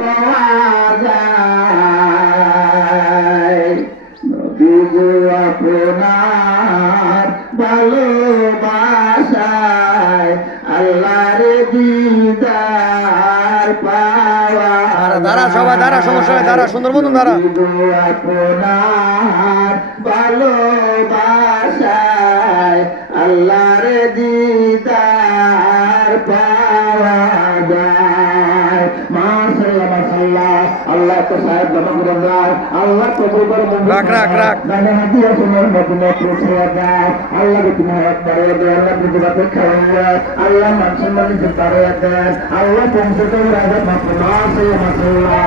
পাওয়া যায় নবী গো আপনার ভালোবাসায় আল্লাহর দিদার পাওয়া দাঁড়া সবাই দাঁড়া, সমস্যা নেই, দাঁড়া, সুন্দর মতন দাঁড়া। আপনার ভালোবাসায় আল্লাহর দিদার পাওয়া যায়। মাশাআল্লাহ মাশাআল্লাহ। আল্লাহ তো সাহেব জমা করে দেয়, আল্লাহ তো কবর রাখ রাখ রাখ। দানা হাতিয়া তোমার মদিনা পৌঁছে দেয়। আল্লাহকে তুমি হাত বাড়িয়ে দেয়, আল্লাহ প্রতিবাদে খাওয়াইয়া, আল্লাহ মানুষের মানুষকে বাড়িয়ে দেয়, আল্লাহ পৌঁছে দেয় রাজা মাত্র। মাশাআল্লাহ মাশাআল্লাহ।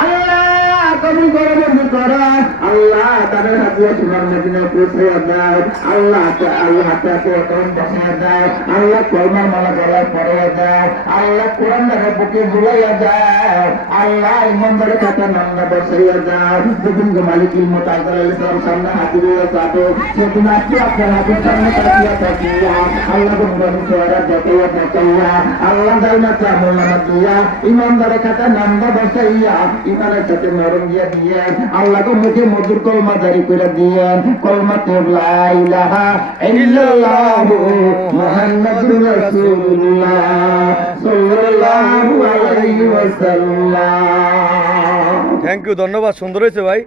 আল্লাহ কবুল করে বন্ধু করা, আল্লাহ তাদের হাতিয়া তোমার মদিনা পৌঁছে দেয়, আল্লাহ আল্লাহ হাতে কোরআন বসায় দেয়, আল্লাহ কলমার মালা গলায় পরিয়ে দেয়, আল্লাহ কোরআন দ্বারা বুকে ঝুলাইয়া দেয়, আল্লাহ ইমানদারের খাতা নামনা বসাইয়া দেয়। যেদিন মালিক ইলমত আজদাল ইসলাম সামনে হাজির হয়ে যাবে, সেদিন আপনি আপনার হাতের সামনে তাকিয়া তাকিয়া আল্লাহ গুণগান চেহারা দেখাইয়া দেখাইয়া আল্লাহ দাইনাতে আমল নামা দিয়া ইমানদারের খাতা নামনা বসাইয়া ইমানের সাথে নরম দিয়া দিয়ে আল্লাহকে মুখে মধুর কলমা জারি করে দিয়ে কলমা তো লা ইলাহা ইল্লাল্লাহু মুহাম্মাদুর রাসূলুল্লাহ সাল্লাল্লাহু আলাইহি ওয়াসাল্লাম। থ্যাংক ইউ, ধন্যবাদ, সুন্দর হয়েছে ভাই।